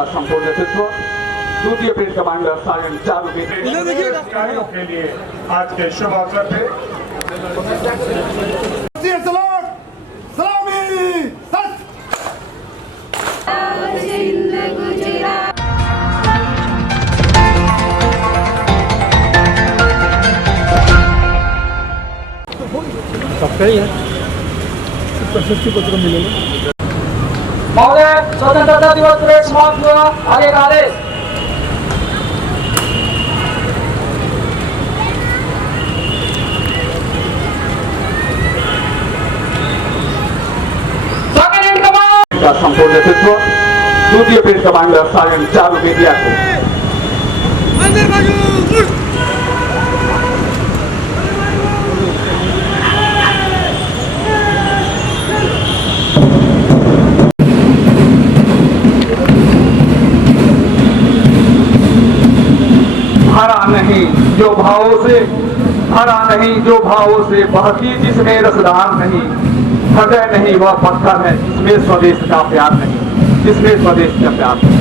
का संपूर्ण नेतृत्व द्वितीय पीढ़ी कमांडर सार्जेंट चारू अधिकारियों के लिए आज के शुभ अवसर पे सबका ही है, प्रशस्ति पत्र मिलेगा। महोदय, स्वतंत्रता दिवस परेड समाप्त हुआ। आगे का आदेश। का संपूर्ण नेतृत्व द्वितीय पीढ़ी कमांडर सार्जेंट चारू बेदिया को भरा नहीं जो भावों से, भरा नहीं जो भावों से बहती जिसमें रसदार नहीं, हृदय नहीं वह पत्थर है जिसमें स्वदेश का प्यार नहीं, जिसमें स्वदेश का प्यार नहीं।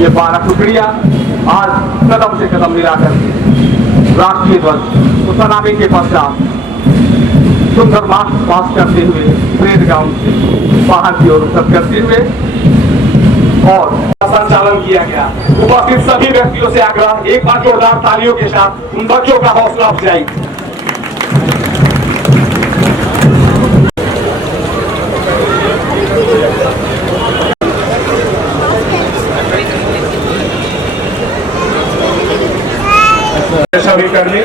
ये 12 टुकड़ियां आज कदम से कदम मिलाकर राष्ट्रीय ध्वज को सलामी के पश्चात सुंदर मार्च पास करते हुए परेड ग्राउंड से बाहर की ओर उत्तर करते हुए और संचालन किया गया। उपस्थित सभी व्यक्तियों से आग्रह, एक बार जोरदार तालियों के साथ उन बच्चों का हौसला अफजाई। सभी कर्मी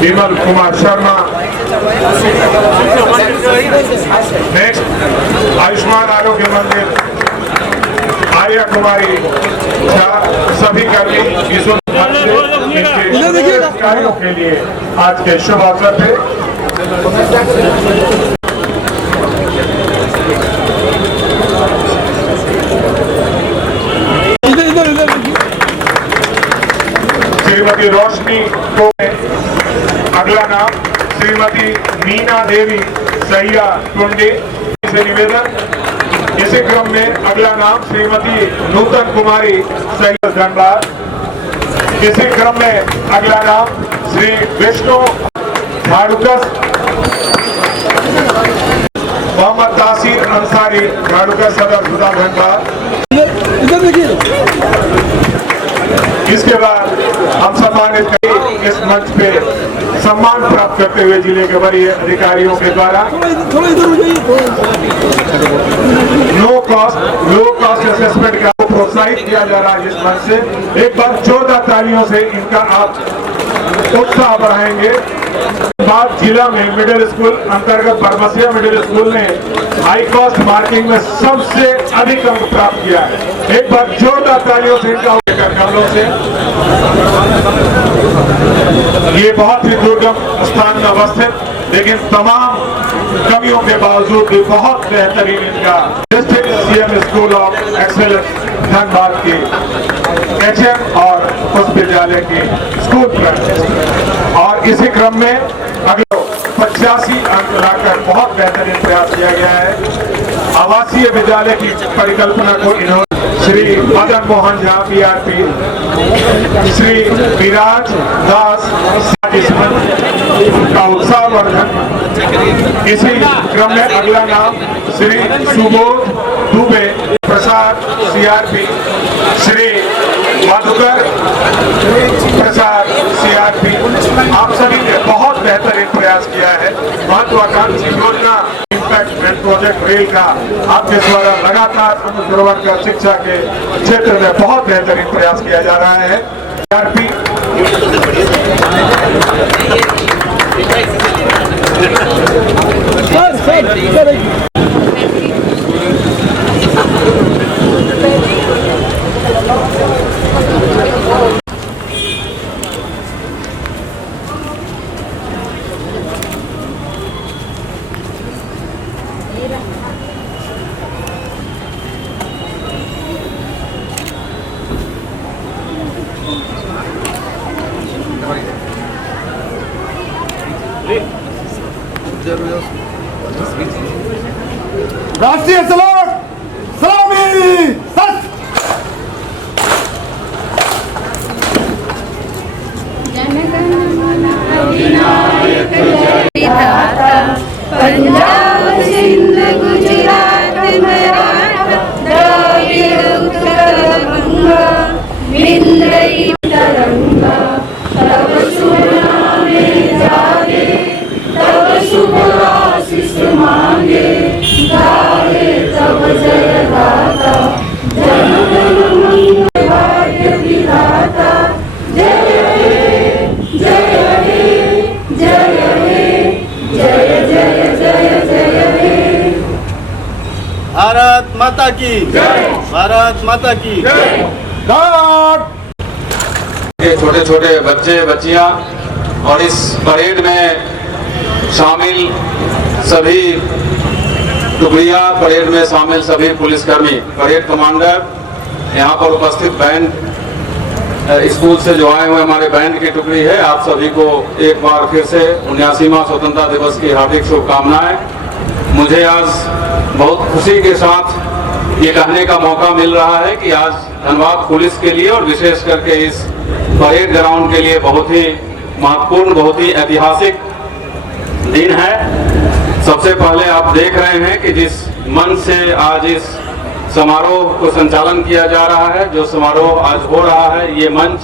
विमल कुमार शर्मा, नेक्स्ट आयुष्मान आरोग्य मंदिर आर्या कुमारी, सभी कर्मी अधिकारियों के लिए आज के शुभ अवसर पे श्रीमती रोशनी को अगला नाम श्रीमती मीना देवी सैया टुंडी से निवेदन। इसी क्रम में अगला नाम श्रीमती नूतन कुमारी सैया धनबाद। इसी क्रम में अगला नाम श्री विष्णु झाड़ुकस, मोहम्मद तासीर अंसारी झाड़ुकस सदर जुदा धनबाद। इसके बाद हम सम्मानित इस मंच पे सम्मान प्राप्त करते हुए जिले के वरीय अधिकारियों के द्वारा लो कॉस्ट असेसमेंट का प्रोत्साहित किया जा रहा है। इस मंच से एक बार जोरदार तालियों से इनका आप उत्साह बढ़ाएंगे। बाद जिला में मिडिल स्कूल अंतर्गत बरमसिया मिडिल स्कूल ने हाई कॉस्ट मार्किंग में सबसे अधिक अंक प्राप्त किया है। एक बार जोरदार तालियों से इनका कमलों से। ये बहुत ही दुर्गम स्थान में अवस्थित, लेकिन तमाम कमियों के बावजूद भी बहुत बेहतरीन इनका district CM school of excellence Dhanbad की HM और उस विद्यालय की स्कूल फ्रंट। और इसी क्रम में अगले 85 अंक लाकर बहुत बेहतरीन प्रयास किया गया है। आवासीय विद्यालय की परिकल्पना को इन्होंने श्री मदन मोहन झा PRP, श्री विराज दास का उत्साहवर्धन। इसी क्रम में अगला नाम श्री सुबोध दुबे प्रसाद CRP, श्री मधुकर प्रसाद CRP। आप सभी ने बहुत बेहतरीन प्रयास किया है। महत्वाकांक्षी योजना इम्पैक्ट प्रोजेक्ट रेल का आपके द्वारा लगातार अनुश्रवण कर शिक्षा के क्षेत्र में बहुत बेहतरीन प्रयास किया जा रहा है। CRP राष्ट्रीय सलामी सत। माता की भारत माता की छोटे छोटे बच्चे बच्चियां और इस परेड में शामिल सभी टुकड़ियां, परेड में शामिल सभी पुलिसकर्मी, परेड कमांडर, यहाँ पर उपस्थित बैंड, स्कूल से जो आए हुए हमारे बैंड की टुकड़ी है, आप सभी को एक बार फिर से 79वां स्वतंत्रता दिवस की हार्दिक शुभकामनाएं। मुझे आज बहुत खुशी के साथ ये कहने का मौका मिल रहा है कि आज धनबाद पुलिस के लिए और विशेष करके इस परेड ग्राउंड के लिए बहुत ही महत्वपूर्ण, बहुत ही ऐतिहासिक दिन है। सबसे पहले आप देख रहे हैं कि जिस मंच से आज इस समारोह को संचालन किया जा रहा है, जो समारोह आज हो रहा है, ये मंच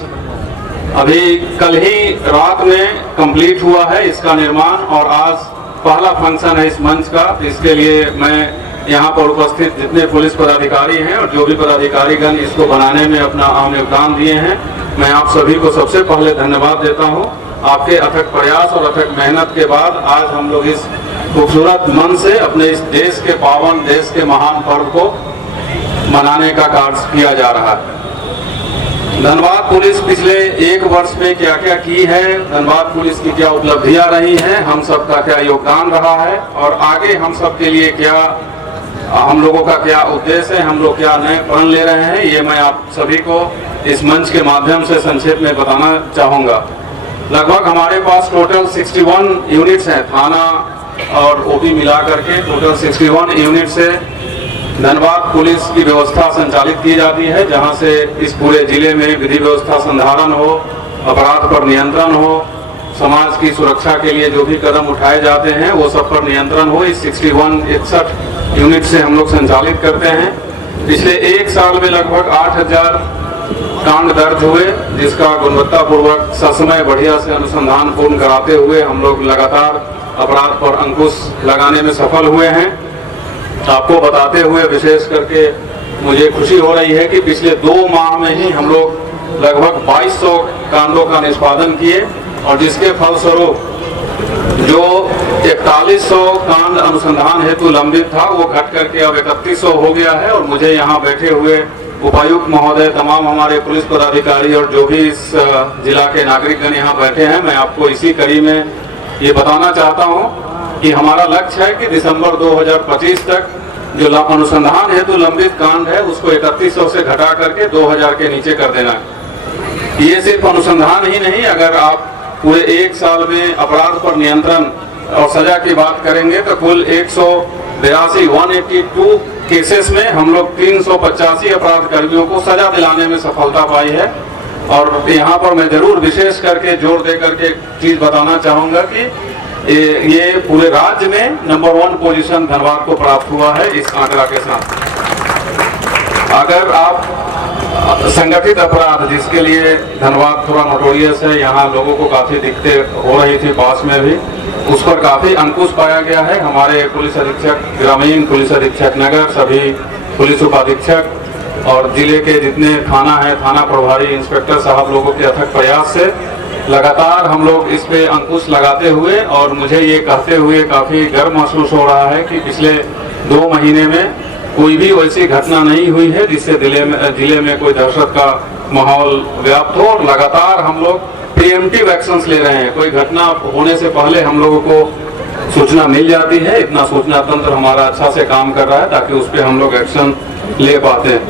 अभी कल ही रात में कंप्लीट हुआ है इसका निर्माण, और आज पहला फंक्शन है इस मंच का। इसके लिए मैं यहाँ पर उपस्थित जितने पुलिस पदाधिकारी हैं और जो भी पदाधिकारीगण इसको बनाने में अपना अहम योगदान दिए हैं, मैं आप सभी को सबसे पहले धन्यवाद देता हूँ। आपके अथक प्रयास और अथक मेहनत के बाद आज हम लोग इस खूबसूरत मन से अपने इस देश के पावन, देश के महान पर्व को मनाने का कार्य किया जा रहा है। धनबाद पुलिस पिछले एक वर्ष में क्या क्या की है, धनबाद पुलिस की क्या उपलब्धियां रही हैं, हम सबका क्या योगदान रहा है और आगे हम सब के लिए क्या, हम लोगों का क्या उद्देश्य है, हम लोग क्या नए प्रण ले रहे हैं, ये मैं आप सभी को इस मंच के माध्यम से संक्षेप में बताना चाहूँगा। लगभग हमारे पास टोटल 61 यूनिट्स हैं, थाना और ओपी मिला करके टोटल 61 यूनिट से धनबाद पुलिस की व्यवस्था संचालित की जाती है, जहां से इस पूरे जिले में विधि व्यवस्था संधारण हो, अपराध पर नियंत्रण हो, समाज की सुरक्षा के लिए जो भी कदम उठाए जाते हैं वो सब पर नियंत्रण हो। इस 61 यूनिट से हम लोग संचालित करते हैं। पिछले एक साल में लगभग 8000 कांड दर्ज हुए, जिसका गुणवत्तापूर्वक ससमय बढ़िया से अनुसंधान पूर्ण कराते हुए हम लोग लगातार अपराध पर अंकुश लगाने में सफल हुए हैं। आपको बताते हुए विशेष करके मुझे खुशी हो रही है कि पिछले 2 माह में ही हम लोग लगभग 2200 कांडों का निष्पादन किए, और जिसके फलस्वरूप जो 4100 कांड अनुसंधान हेतु लंबित था वो घट करके अब 3100 हो गया है। और मुझे यहाँ बैठे हुए उपायुक्त महोदय, तमाम हमारे पुलिस पदाधिकारी और जो भी इस जिला के नागरिकगण यहाँ बैठे हैं, मैं आपको इसी कड़ी में ये बताना चाहता हूँ कि हमारा लक्ष्य है कि दिसंबर 2025 तक जो अनुसंधान हेतु लंबित कांड है उसको 3100 से घटा करके 2000 के नीचे कर देना है। ये सिर्फ अनुसंधान ही नहीं, अगर आप पूरे एक साल में अपराध पर नियंत्रण और सजा की बात करेंगे तो कुल 182 केसेस में हम लोग 385 अपराध कर्मियों को सजा दिलाने में सफलता पाई है। और यहाँ पर मैं जरूर विशेष करके जोर दे करके एक चीज बताना चाहूंगा कि ये पूरे राज्य में नंबर 1 पोजीशन धनबाद को प्राप्त हुआ है इस आंकड़ा के साथ। अगर आप संगठित अपराध, जिसके लिए धनबाद थोड़ा नोटोरियस है, यहाँ लोगों को काफी दिक्कतें हो रही थी पास में भी, उस पर काफी अंकुश पाया गया है। हमारे पुलिस अधीक्षक ग्रामीण, पुलिस अधीक्षक नगर, सभी पुलिस उपाधीक्षक और जिले के जितने थाना है, थाना प्रभारी, इंस्पेक्टर साहब लोगों के अथक प्रयास से लगातार हम लोग इस पे अंकुश लगाते हुए, और मुझे ये कहते हुए काफी गर्व महसूस हो रहा है कि पिछले 2 महीने में कोई भी वैसी घटना नहीं हुई है जिससे जिले में कोई दहशत का माहौल व्याप्त हो। और लगातार हम लोग प्रिएम्प्टिव एक्शंस ले रहे हैं। कोई घटना होने से पहले हम लोगों को सूचना मिल जाती है, इतना सूचना तंत्र हमारा अच्छा से काम कर रहा है ताकि उस पर हम लोग एक्शन ले पाते हैं।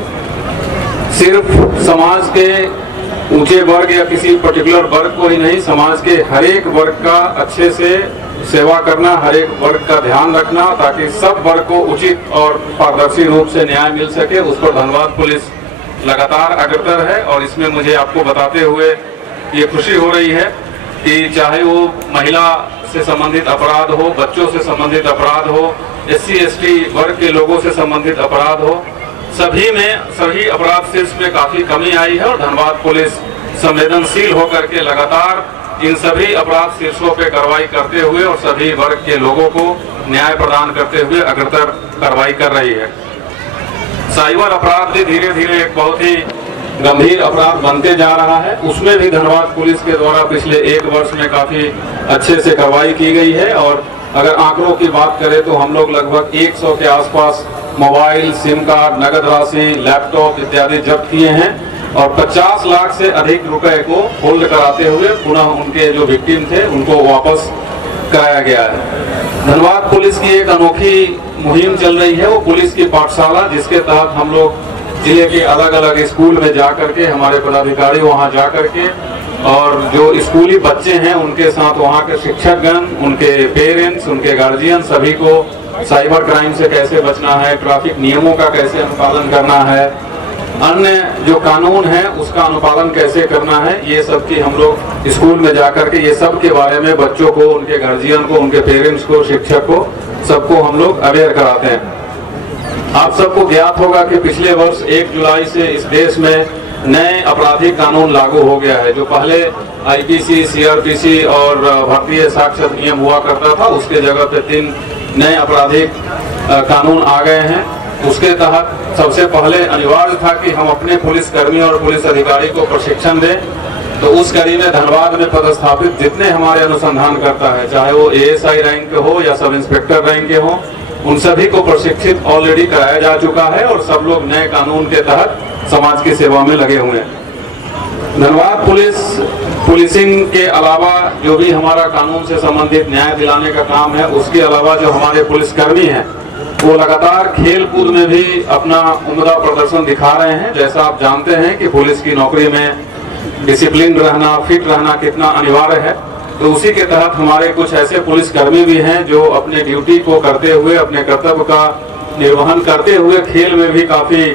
सिर्फ समाज के ऊंचे वर्ग या किसी पर्टिकुलर वर्ग को ही नहीं, समाज के हर एक वर्ग का अच्छे से सेवा करना, हर एक वर्ग का ध्यान रखना, ताकि सब वर्ग को उचित और पारदर्शी रूप से न्याय मिल सके, उस पर धनबाद पुलिस लगातार अग्रसर है। और इसमें मुझे आपको बताते हुए ये खुशी हो रही है कि चाहे वो महिला से संबंधित अपराध हो, बच्चों से संबंधित अपराध हो, SC/ST वर्ग के लोगों से संबंधित अपराध हो, सभी अपराध शीर्ष में काफी कमी आई है। और धनबाद पुलिस संवेदनशील होकर के लगातार इन सभी अपराध शीर्षों पे कार्रवाई करते हुए और सभी वर्ग के लोगों को न्याय प्रदान करते हुए अग्रतर कार्रवाई कर रही है। साइबर अपराध भी धीरे धीरे एक बहुत ही गंभीर अपराध बनते जा रहा है, उसमें भी धनबाद पुलिस के द्वारा पिछले 1 वर्ष में काफी अच्छे से कार्रवाई की गई है। और अगर आंकड़ों की बात करें तो हम लोग लगभग 100 के आसपास मोबाइल, सिम कार्ड, नगद राशि, लैपटॉप इत्यादि जब्त किए हैं और 50 लाख से अधिक रुपए को होल्ड कराते हुए पुनः उनके जो विक्टिम थे उनको वापस कराया गया है। धनबाद पुलिस की एक अनोखी मुहिम चल रही है, वो पुलिस की पाठशाला, जिसके तहत हम लोग जिले के अलग अलग स्कूल में जा करके, हमारे पदाधिकारी वहां जा करके और जो स्कूली बच्चे हैं उनके साथ वहां के शिक्षकगण, उनके पेरेंट्स, उनके गार्जियन सभी को साइबर क्राइम से कैसे बचना है, ट्रैफिक नियमों का कैसे अनुपालन करना है, अन्य जो कानून है उसका अनुपालन कैसे करना है, ये सब की हम लोग स्कूल में जाकर के ये सब के बारे में बच्चों को, उनके गार्जियन को, उनके पेरेंट्स को, शिक्षक को, सबको हम लोग अवेयर कराते हैं। आप सबको ज्ञात होगा कि पिछले वर्ष 1 जुलाई से इस देश में नए आपराधिक कानून लागू हो गया है। जो पहले आईपीसी, सीआरपीसी और भारतीय साक्ष्य अधिनियम हुआ करता था, उसके जगह पे 3 नए आपराधिक कानून आ गए हैं। उसके तहत सबसे पहले अनिवार्य था कि हम अपने पुलिस कर्मी और पुलिस अधिकारी को प्रशिक्षण दें। तो उस कड़ी में धनबाद में पदस्थापित जितने हमारे अनुसंधान करता है, चाहे वो एएसआई रैंक के हो या सब इंस्पेक्टर रैंक के हो, उन सभी को प्रशिक्षित ऑलरेडी कराया जा चुका है और सब लोग नए कानून के तहत समाज की सेवा में लगे हुए हैं। धनबाद पुलिसिंग के अलावा जो भी हमारा कानून से संबंधित न्याय दिलाने का काम है, उसके अलावा जो हमारे पुलिसकर्मी हैं वो लगातार खेल कूद में भी अपना उम्दा प्रदर्शन दिखा रहे हैं। जैसा आप जानते हैं कि पुलिस की नौकरी में डिसिप्लिन रहना, फिट रहना कितना अनिवार्य है, तो उसी के तहत हमारे कुछ ऐसे पुलिसकर्मी भी हैं जो अपने ड्यूटी को करते हुए, अपने कर्तव्य का निर्वहन करते हुए खेल में भी काफी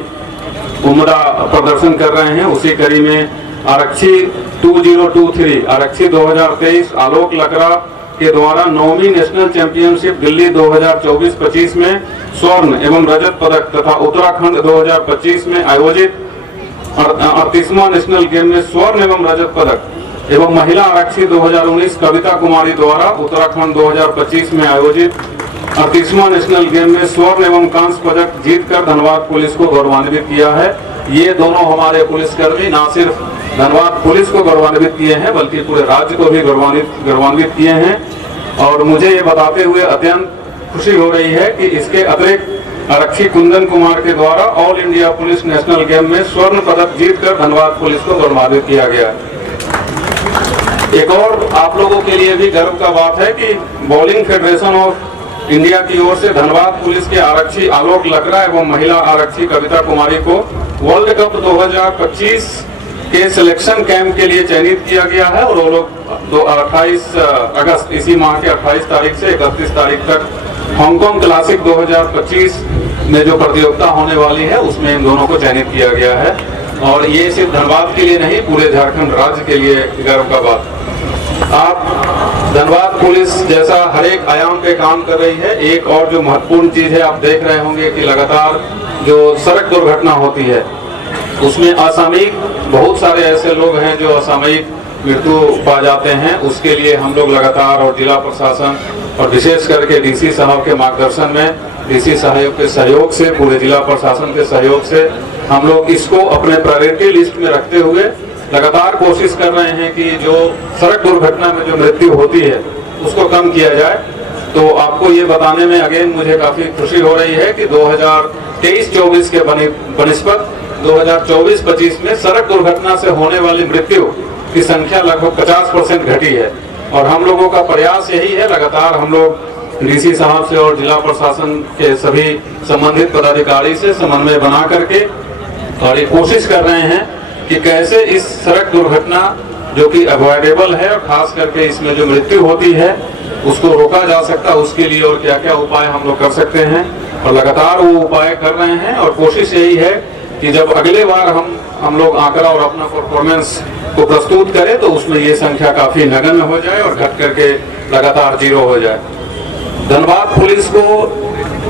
उम्दा प्रदर्शन कर रहे हैं। उसी कड़ी में आरक्षी 2023 आरक्षी 2023 आलोक लकड़ा के द्वारा 9वीं नेशनल चैंपियनशिप दिल्ली 2024-25 में स्वर्ण एवं रजत पदक तथा उत्तराखंड 2025 में आयोजित 38वां नेशनल गेम में स्वर्ण एवं रजत पदक एवं महिला आरक्षी 2019 कविता कुमारी द्वारा उत्तराखंड 2025 में आयोजित 38वां नेशनल गेम में स्वर्ण एवं कांस्य पदक जीतकर धनबाद पुलिस को गौरवान्वित किया है। ये दोनों हमारे पुलिसकर्मी न सिर्फ धनबाद पुलिस को गौरवान्वित किए हैं बल्कि पूरे राज्य को भी गौरवान्वित किए हैं। और मुझे ये बताते हुए अत्यंत खुशी हो रही है कि इसके अतिरिक्त आरक्षी कुंदन कुमार के द्वारा all India police national game में स्वर्ण पदक जीतकर धनबाद पुलिस को गौरवान्वित किया गया। एक और आप लोगों के लिए भी गर्व का बात है कि बॉलिंग फेडरेशन ऑफ इंडिया की ओर से धनबाद पुलिस के आरक्षी आलोक लकड़ा एवं महिला आरक्षी कविता कुमारी को वर्ल्ड कप 2025 के सिलेक्शन कैंप के लिए चयनित किया गया है और वो लोग 28 अगस्त इसी माह के 28 तारीख से 31 तारीख तक हांगकांग क्लासिक 2025 में जो प्रतियोगिता होने वाली है उसमें इन दोनों को चयनित किया गया है। और ये सिर्फ धनबाद के लिए नहीं, पूरे झारखंड राज्य के लिए गर्व का बात। आप धनबाद पुलिस जैसा हर एक आयाम पे काम कर रही है। एक और जो महत्वपूर्ण चीज है, आप देख रहे होंगे कि लगातार जो सड़क दुर्घटना होती है उसमें असामयिक बहुत सारे ऐसे लोग हैं जो असामयिक मृत्यु पा जाते हैं। उसके लिए हम लोग लगातार और जिला प्रशासन और विशेष करके डीसी साहब के मार्गदर्शन में, डीसी साहब के सहयोग से, पूरे जिला प्रशासन के सहयोग से हम लोग इसको अपने प्रायोरिटी लिस्ट में रखते हुए लगातार कोशिश कर रहे हैं कि जो सड़क दुर्घटना में जो मृत्यु होती है उसको कम किया जाए। तो आपको ये बताने में अगेन मुझे काफी खुशी हो रही है कि 2023-24 के बनिस्बत 2024-25 में सड़क दुर्घटना से होने वाली मृत्यु की संख्या लगभग 50% घटी है। और हम लोगों का प्रयास यही है, लगातार हम लोग डीसी साहब से और जिला प्रशासन के सभी संबंधित पदाधिकारी से समन्वय बना करके और ये कोशिश कर रहे हैं कि कैसे इस सड़क दुर्घटना जो कि अवॉइडेबल है और खास करके इसमें जो मृत्यु होती है उसको रोका जा सकता है, उसके लिए और क्या क्या उपाय हम लोग कर सकते हैं। और लगातार वो उपाय कर रहे हैं और कोशिश यही है कि जब अगले बार हम लोग आंकड़ा और अपना परफॉर्मेंस को प्रस्तुत करें तो उसमें ये संख्या काफी नगण्य हो जाए और घट करके लगातार 0 हो जाए। धनबाद पुलिस को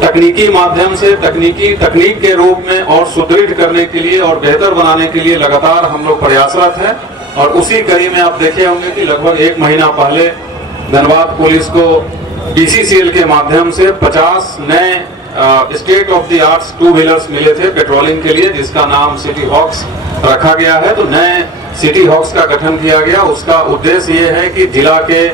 तकनीकी माध्यम से तकनीक के रूप में और सुदृढ़ करने के लिए और बेहतर बनाने के लिए लगातार हम लोग प्रयासरत हैं। और उसी कड़ी में आप देखे होंगे कि लगभग 1 महीना पहले धनबाद पुलिस को BCCL के माध्यम से 50 नए state of the art 2 wheelers मिले थे पेट्रोलिंग के लिए, जिसका नाम सिटी हॉक्स रखा गया है। तो नए सिटी हॉक्स का गठन किया गया। उसका उद्देश्य ये है कि जिला के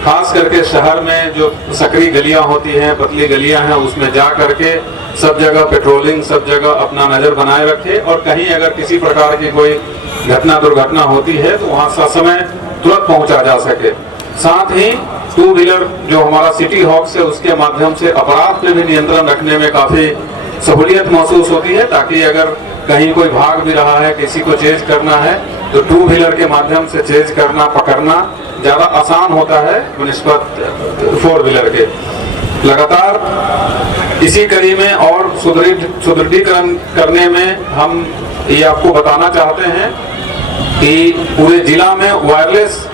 खास करके शहर में जो सकरी गलियां होती हैं, पतली गलियां हैं, उसमें जा करके सब जगह पेट्रोलिंग, सब जगह अपना नजर बनाए रखे और कहीं अगर किसी प्रकार की कोई घटना दुर्घटना होती है तो वहां ससमय तुरंत पहुंचा जा सके। साथ ही टू व्हीलर जो हमारा सिटी हॉक्स है उसके माध्यम से अपराध पे भी नियंत्रण रखने में काफी सहूलियत महसूस होती है, ताकि अगर कहीं कोई भाग भी रहा है, किसी को चेज करना है तो टू व्हीलर के माध्यम से चेज करना, पकड़ना ज्यादा आसान होता है बनिस्बत फोर व्हीलर के। लगातार इसी कड़ी में और सुदृढ़ीकरण करने में हम ये आपको बताना चाहते हैं कि पूरे जिला में वायरलेस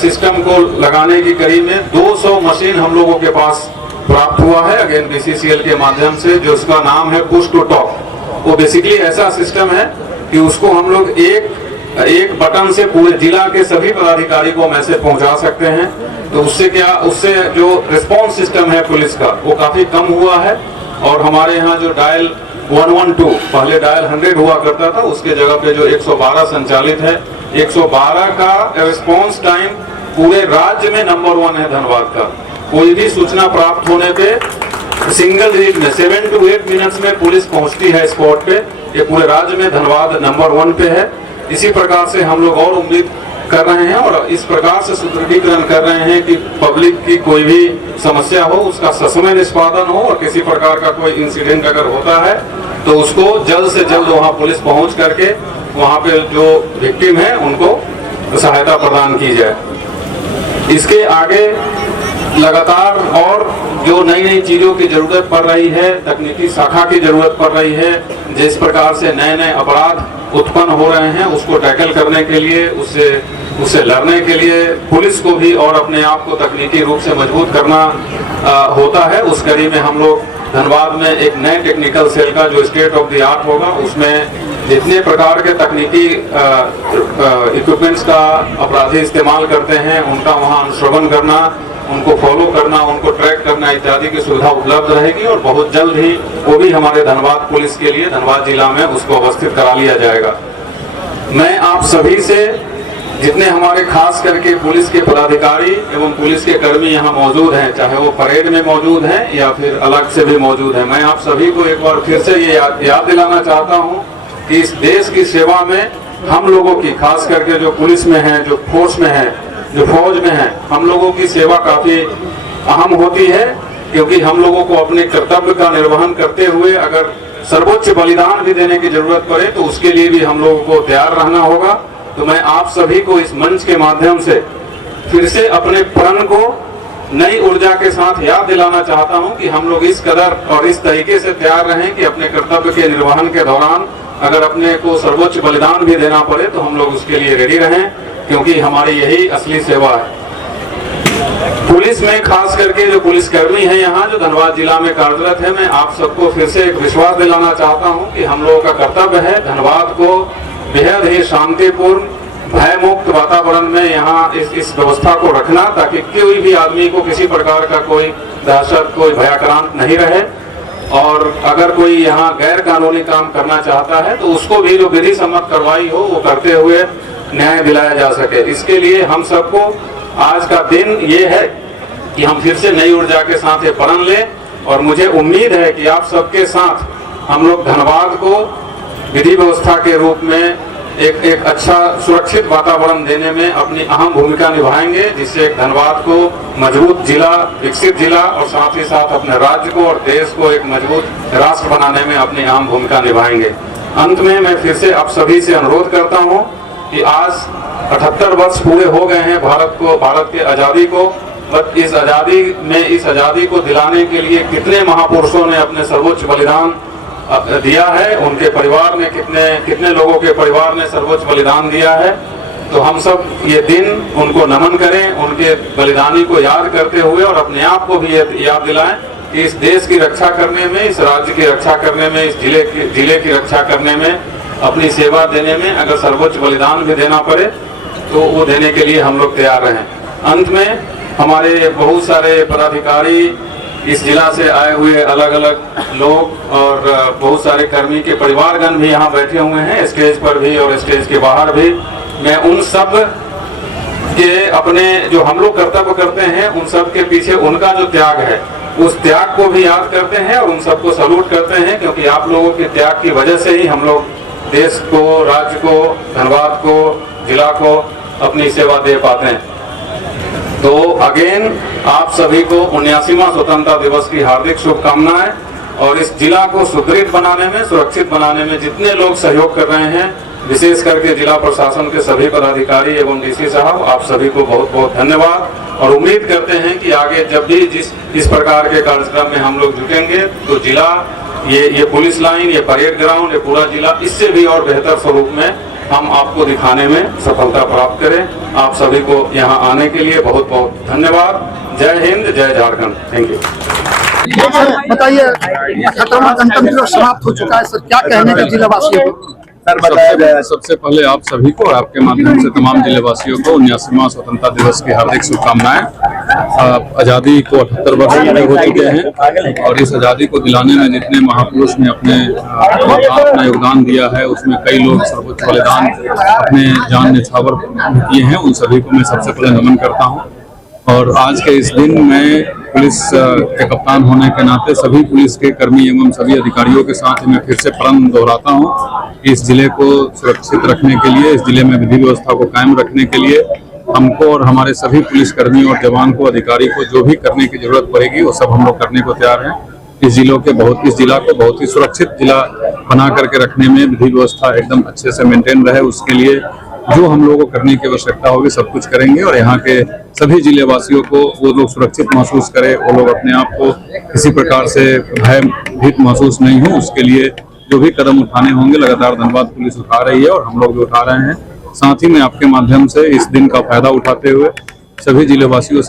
सिस्टम को लगाने की कड़ी में 200 मशीन हम लोगों के पास प्राप्त हुआ है अगेन BCCL के माध्यम से, जो उसका नाम है पुश टू टॉक। वो बेसिकली ऐसा सिस्टम है कि उसको हम लोग एक बटन से पूरे जिला के सभी पदाधिकारी को मैसेज पहुंचा सकते हैं। तो उससे जो रिस्पांस सिस्टम है पुलिस का वो काफी कम हुआ है और हमारे यहाँ जो डायल 112 पहले डायल 100 हुआ करता था, उसके जगह पे जो 112 संचालित है, 112 का रिस्पांस टाइम पूरे राज्य में नंबर 1 है धनबाद का। कोई भी सूचना प्राप्त होने पे सिंगल डिजिट में 7 to 8 मिनट्स में पुलिस पहुंचती है स्पॉट पे। ये पूरे राज्य में धनबाद नंबर 1 पे है। इसी प्रकार से हम लोग और उम्मीद कर रहे हैं और इस प्रकार से सुदृढ़ीकरण कर रहे हैं कि पब्लिक की कोई भी समस्या हो उसका ससमय निष्पादन हो और किसी प्रकार का कोई इंसिडेंट अगर होता है तो उसको जल्द से जल्द वहां पुलिस पहुंच करके वहां पे जो विक्टिम है उनको सहायता प्रदान की जाए। इसके आगे लगातार और जो नई नई चीजों की जरूरत पड़ रही है, तकनीकी शाखा की जरूरत पड़ रही है, जिस प्रकार से नए नए अपराध उत्पन्न हो रहे हैं उसको टैकल करने के लिए, उससे लड़ने के लिए पुलिस को भी और अपने आप को तकनीकी रूप से मजबूत करना होता है। उस कड़ी में हम लोग धनबाद में एक नए टेक्निकल सेल का जो स्टेट ऑफ द आर्ट होगा, उसमें जितने प्रकार के तकनीकी इक्विपमेंट्स का अपराधी इस्तेमाल करते हैं उनका वहां अनुश्रवण करना, उनको फॉलो करना, उनको ट्रैक करना इत्यादि की सुविधा उपलब्ध रहेगी और बहुत जल्द ही वो भी हमारे धनबाद पुलिस के लिए धनबाद जिला में उसको अवस्थित करा लिया जाएगा। मैं आप सभी से, जितने हमारे खास करके पुलिस के पदाधिकारी एवं पुलिस के कर्मी यहाँ मौजूद हैं, चाहे वो परेड में मौजूद हैं या फिर अलग से भी मौजूद हैं, मैं आप सभी को एक बार फिर से ये याद दिलाना चाहता हूँ कि इस देश की सेवा में हम लोगों की, खास करके जो पुलिस में है, जो फोर्स में है, जो फौज में है, हम लोगों की सेवा काफी अहम होती है, क्योंकि हम लोगों को अपने कर्तव्य का निर्वहन करते हुए अगर सर्वोच्च बलिदान भी देने की जरूरत पड़े तो उसके लिए भी हम लोगों को तैयार रहना होगा। तो मैं आप सभी को इस मंच के माध्यम से फिर से अपने प्रण को नई ऊर्जा के साथ याद दिलाना चाहता हूं कि हम लोग इस कदर और इस तरीके से तैयार रहें कि अपने कर्तव्य के निर्वहन के दौरान अगर अपने को सर्वोच्च बलिदान भी देना पड़े तो हम लोग उसके लिए रेडी रहें, क्योंकि हमारी यही असली सेवा है। पुलिस में खास करके जो पुलिसकर्मी हैं यहाँ जो धनबाद जिला में कार्यरत है, मैं आप सबको फिर से एक विश्वास दिलाना चाहता हूँ कि हम लोगों का कर्तव्य है धनबाद को बेहद ही शांतिपूर्ण, भयमुक्त वातावरण में यहाँ इस व्यवस्था को रखना, ताकि कोई भी आदमी को किसी प्रकार का कोई दहशत, कोई भयाक्रांत नहीं रहे। और अगर कोई यहाँ गैर कानूनी काम करना चाहता है तो उसको भी जो विधि सम्मत कार्रवाई हो वो करते हुए न्याय दिलाया जा सके। इसके लिए हम सबको आज का दिन ये है कि हम फिर से नई ऊर्जा के साथ ये प्रण लें और मुझे उम्मीद है कि आप सबके साथ हम लोग धनबाद को विधि व्यवस्था के रूप में एक अच्छा सुरक्षित वातावरण देने में अपनी अहम भूमिका निभाएंगे, जिससे धनबाद को मजबूत जिला, विकसित जिला और साथ ही साथ अपने राज्य को और देश को एक मजबूत राष्ट्र बनाने में अपनी अहम भूमिका निभाएंगे। अंत में मैं फिर से आप सभी से अनुरोध करता हूं कि आज 78 वर्ष पूरे हो गए हैं भारत के आज़ादी को। बट इस आज़ादी को दिलाने के लिए कितने महापुरुषों ने अपने सर्वोच्च बलिदान दिया है, उनके परिवार ने कितने लोगों के परिवार ने सर्वोच्च बलिदान दिया है। तो हम सब ये दिन उनको नमन करें, उनके बलिदानी को याद करते हुए और अपने आप को भी याद दिलाएं कि इस देश की रक्षा करने में, इस राज्य की रक्षा करने में, इस जिले की रक्षा करने में, अपनी सेवा देने में अगर सर्वोच्च बलिदान भी देना पड़े तो वो देने के लिए हम लोग तैयार रहें। अंत में हमारे बहुत सारे पदाधिकारी, इस जिला से आए हुए अलग अलग लोग और बहुत सारे कर्मी के परिवारगण भी यहाँ बैठे हुए हैं, स्टेज पर भी और स्टेज के बाहर भी। मैं उन सब के अपने जो हम लोग कर्तव्य करते हैं उन सब के पीछे उनका जो त्याग है उस त्याग को भी याद करते हैं और उन सबको सलूट करते हैं, क्योंकि आप लोगों के त्याग की वजह से ही हम लोग देश को, राज्य को, धनबाद को, जिला को अपनी सेवा दे पाते हैं। तो अगेन आप सभी को 79वां स्वतंत्रता दिवस की हार्दिक शुभकामनाएं। और इस जिला को सुदृढ़ बनाने में, सुरक्षित बनाने में जितने लोग सहयोग कर रहे हैं, विशेष करके जिला प्रशासन के सभी पदाधिकारी एवं डीसी साहब, आप सभी को बहुत बहुत धन्यवाद। और उम्मीद करते हैं कि आगे जब भी इस प्रकार के कार्यक्रम में हम लोग जुटेंगे तो जिला, ये पुलिस लाइन, ये परेड ग्राउंड, ये पूरा जिला इससे भी और बेहतर स्वरूप में हम आपको दिखाने में सफलता प्राप्त करें। आप सभी को यहाँ आने के लिए बहुत बहुत धन्यवाद। जय हिंद, जय झारखंड। Thank you. बताइए, 78वां गणतंत्र दिवस समाप्त हो चुका है सर, क्या कहने का जिला वासियों को? सबसे पहले आप सभी को, आपके माध्यम से तमाम जिलेवासियों को 79वां स्वतंत्रता दिवस की हार्दिक शुभकामनाएं। आज़ादी को 78 वर्ष पूरे हो चुके हैं और इस आज़ादी को दिलाने में जितने महापुरुष ने अपना योगदान दिया है उसमें कई लोग सर्वोच्च बलिदान अपने जान न्यौछावर किए हैं। उन सभी को मैं सबसे पहले नमन करता हूँ। और आज के इस दिन में पुलिस के कप्तान होने के नाते सभी पुलिस के कर्मी एवं सभी अधिकारियों के साथ मैं फिर से प्रण दोहराता हूँ कि इस जिले को सुरक्षित रखने के लिए, इस जिले में विधि व्यवस्था को कायम रखने के लिए हमको और हमारे सभी पुलिस कर्मी और जवान को, अधिकारी को जो भी करने की जरूरत पड़ेगी वो सब हम लोग करने को तैयार हैं। इस जिला को बहुत ही सुरक्षित जिला बना करके रखने में, विधि व्यवस्था एकदम अच्छे से मेंटेन रहे, उसके लिए जो हम लोगों को करने की आवश्यकता होगी सब कुछ करेंगे। और यहाँ के सभी जिले वासियों को वो लोग सुरक्षित महसूस करें, वो लोग अपने आप को किसी प्रकार से भयभीत महसूस नहीं हो, उसके लिए जो भी कदम उठाने होंगे लगातार धनबाद पुलिस उठा रही है और हम लोग भी उठा रहे हैं। साथ ही में आपके माध्यम से इस दिन का फायदा उठाते हुए सभी जिले वासियों